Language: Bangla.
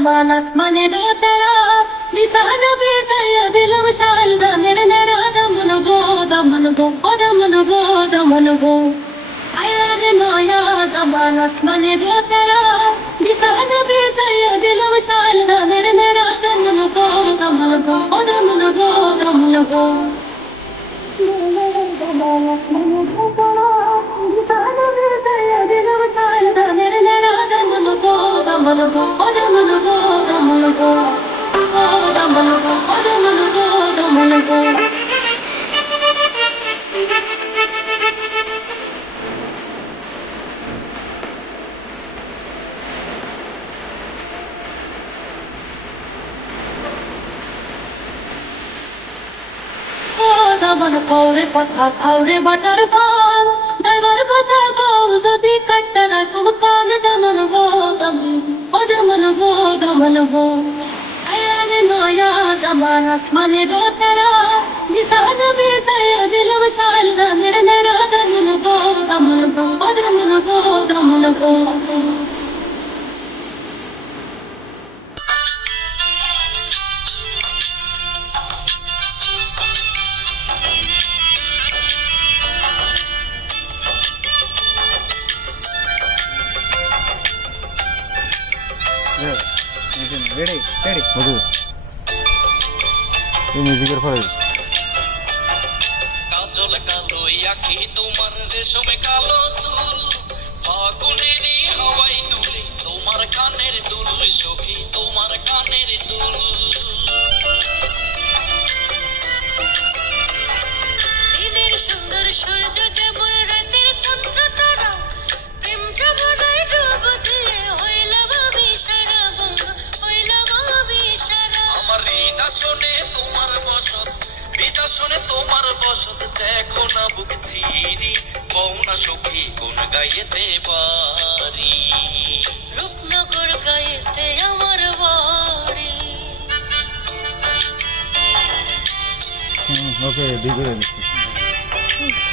जमान आसमाने दो तेरा निशान भी सया दिल विशाल दा मेरे मेरा दमन गो ओ दमन गो आया रे नया जमान आसमाने दो तेरा निशान भी सया दिल विशाल दा मेरे मेरा दमन गो ओ दमन गो जमान आसमाने दो तेरा निशान भी सया दिल विशाल दा मेरे मेरा दमन गो ओ दमन गो ओ दमन गो ओ दमन गो दमन कौरे पथा खाउरे बटर फाल ड्राइवर कथा पाऊ যদি কাটরা কুতান দমন গো দমন গো আয়ারে নয়া জমান আসমানে দো তেরা নিশান भी सया दिल विशाल दा मेरे मेरा दमन गो दमन गो রেডি মধু এই মিউজিকের ফলে কাজল কালো আখি তোমার রেশমে কালো চুল ফাগুনেরই হাওয়াই দুলে তোমার কানের দুল সখী তোমার কানের দুল দিনের সুন্দর সূর্য যেমন রাতের চন্দ্র তারা প্রেম যমুনায় ডুব দিয়ে হইলাম আমি সারা আমার হৃদয় তোমার বসত দেখো না বুক চিরি বউ না সখী কোন গায়েতে বাড়ি রূপনগর গায়েতে আমার বাড়ি ওকে দিয়ে দিচ্ছি